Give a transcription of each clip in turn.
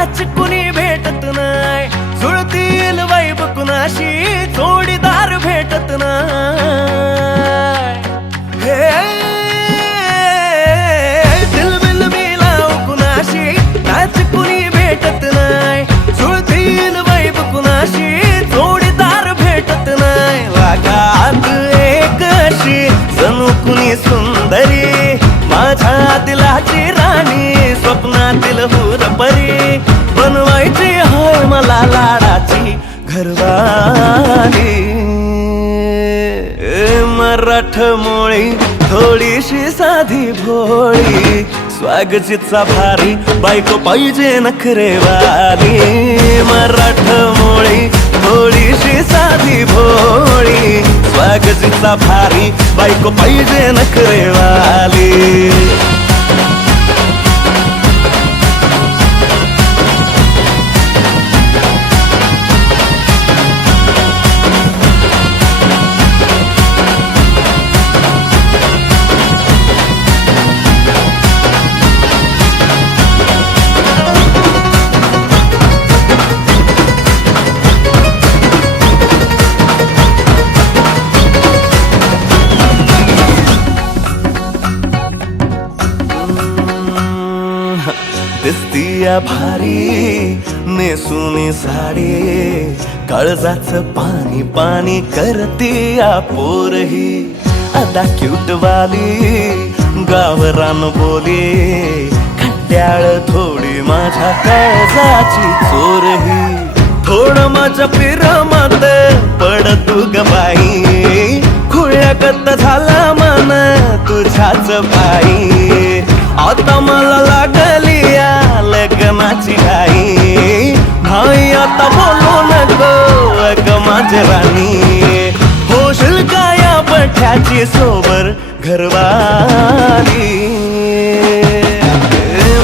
Match कुणी भेटत नाय, जुळतील वाईब कुणाशी जोडीदार भेटत नाय. दिल बिल मिलाव कुणाशी मॅच कुणी भेटत नाय, जुळतील वाईब कुणाशी जोडीदार भेटत नाय. वागात एक अशी जणू कुणी सुंदरी, माझ्या दिलाची राणी, स्वप्नातील हुरपरी, बनवायची हाय मला लाडाची घरवाली. मराठमोळी थोडीशी साधी भोळी, स्वागतीचा भारी बायको पाहिजे नखरेवाली. मराठमोळी थोडीशी साधी भोळी, स्वागतीचा भारी बायको पाहिजे नखरेवाली. दिसतीया भारी नेसुनी साडी, काळजाचं पाणी पाणी करतीया पोरही. अदा क्यूटवाली गावरान बोली, खट्याळ थोडी माझ्या काळजाची चोरही. थोडं माझ्या पिरामात पड तू ग बाई, खुळ्यागत झाला मन तुझ्याच बाई. आता मला लागली या लग्नाची घाई, भाई आता बोलू नको ग माझी राणी. होशील का या पठ्याची सोबर घरवाली.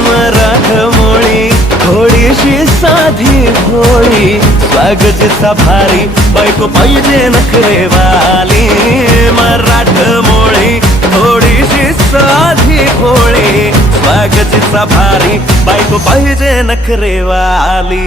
मराठमोळी थोडीशी साधी भोळी, स्वागतीचा भारी बायको पाहिजे नखरेवाली. मराठमोळी थोडीशी साधी भोळी, स्वागतीचा भारी बायको पाहिजे नखरेवाली.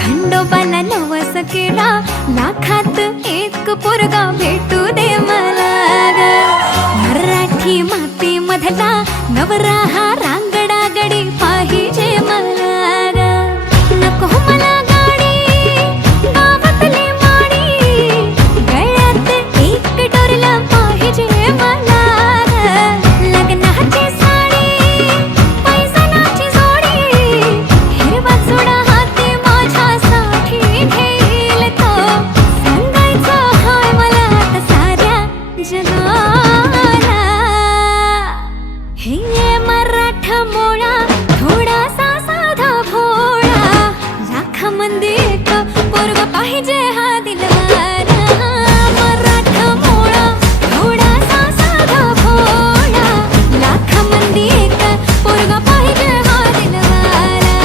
खंडोबाला नवस केला, लाखात एक पोरगा भेटू दे मला ग. मराठी माती मधला नवरा हा रांगडा गडी पाहिजे मला ग. नको मला गाडी गावातली माडी, गळ्यात एक डोरला पाहिजे मला ग. लग्नाची साडी पैसनाची जोडी, हिरवा चुडा हाती माझ्यासाठी घेईल तो. सांगायचं हाय मला आता साऱ्या जगाला, हे मराठमोळा थोडासा साधा भोळा, लाखामध्ये एक पोरगा पाहिजे हा दिलवाला. मराठमोळा थोडासा साधा भोळा, लाखामध्ये एक पोरगा पाहिजे हा दिलवाला.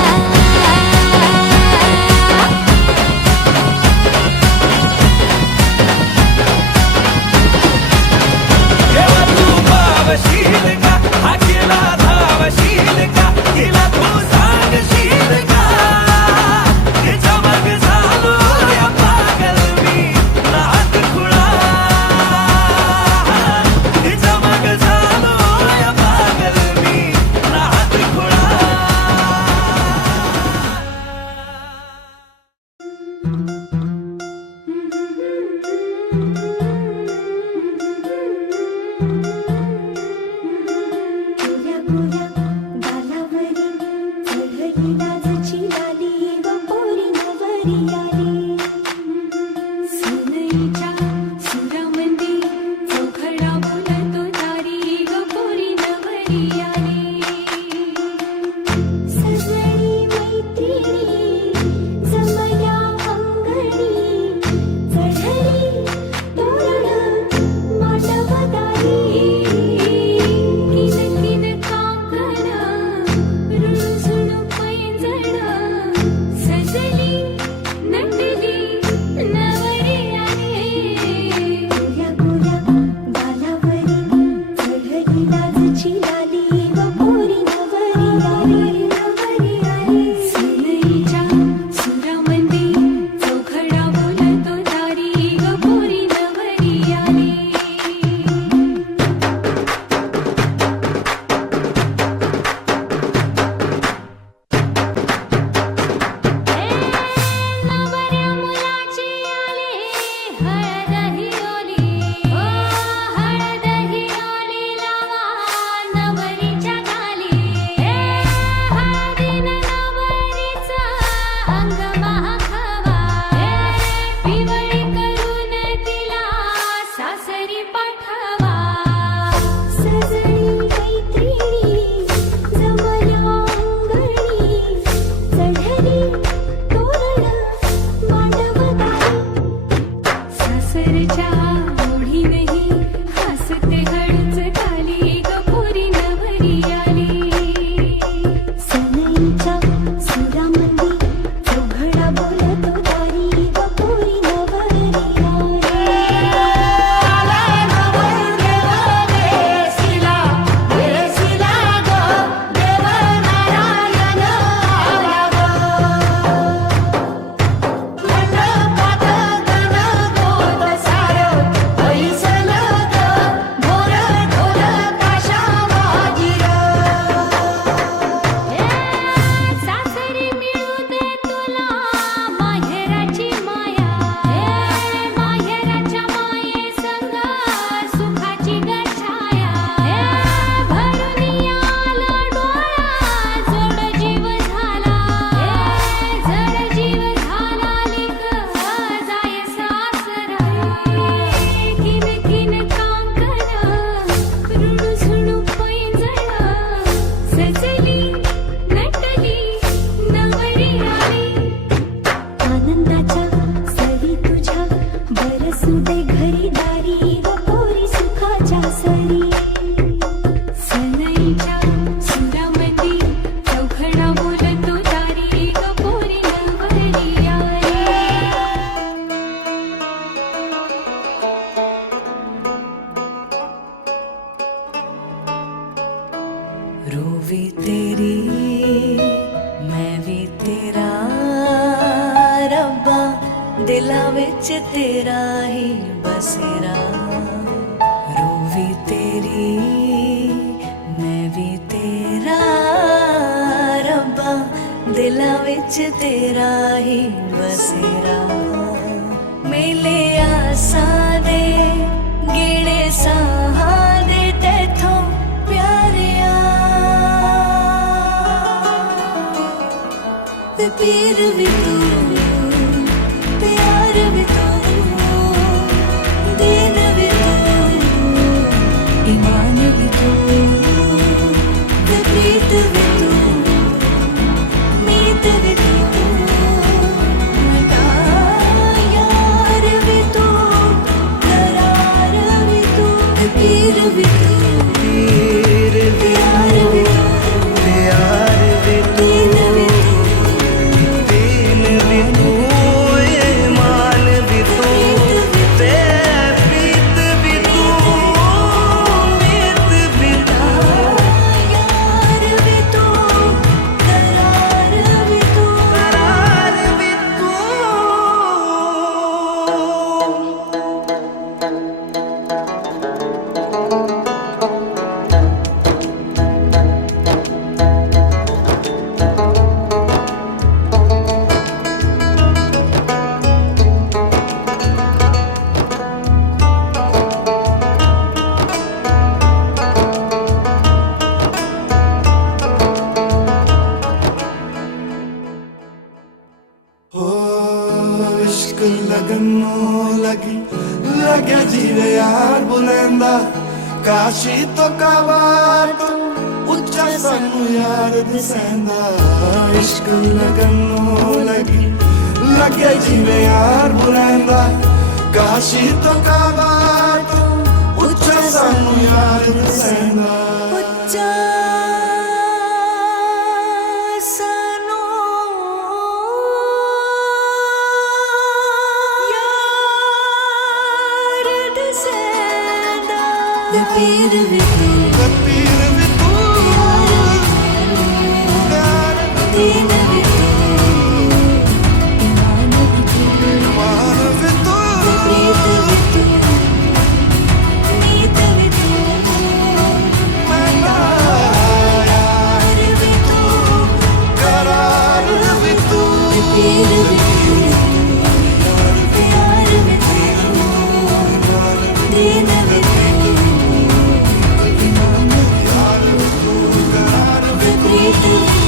जेव्हा तू पावशील का हा केला धावशील का, पाठवा सजणी मैत्रिणी जमल्या अंगणी चढली तोरण मांडवताई सासरच्या ओढीनही हसते हळूच खाली गपोरी नवरी आली सनईच्या सुरामंदी चौघडा बोलतो दारी गपोरी नवरी सासरी मिळू दे तुला माहेराची माया माहेराच्या माये संग सुखाची गछाया भरून आला डोळा जड जीव झाला लिक जाय सासरा किन कांकण रुणू झुणू पैंजण सजली नटली नवरी आली आनंदाच्या सरी तुझ्या बरसू दे घरी दारी व पोरी सुखाच्या सरी सनईच्या सुरामंदी चौघडा बोलतो दारी व पोरी नवरी आली रूह भी तेरी मैं भी तेरा रब्बा दिला विच तेरा ही बसेरा रूह भी तेरी मैं भी तेरा रब्बा दिला विच तेरा ही बसेरा मेले आसा दे गेड़े साहा दे तेथों प्यारिया ते पीर भी तू प्यार भी तू दीन भी तू ईमान भी तू ते प्रीत भी तू मीत भी तू मटा यार भी तू करार भी तू ते पीर भी तू पीर भी प्यार भी तू प्यार भी तू दीन भी तू दीन भी तू ईमान भी तू ते प्रीत भी तू मीत भी तू यार भी तू करार भी तू करार भी तू हो इश्क लगनो लगी लगे जीवे यार बुलंदा काशी तो काबाट उच्चा सानू यार दिसेंदा इश्क लगनो लगी लगे जीवे यार बुलंदा काशी तो काबाट उच्चा सानू यार दिसेंदा उच्चा सानू यार दिसेंदा ते पीर भी तू पीर भी तू प्यार भी दीन भी तू ईमान भी तू मान भी तू प्रीत भी तू मीत भी तू मना यार भी तू करार भी तू पीर भी तू प्यार भी तू दीन भी तू ईमान भी तू प्रीत भी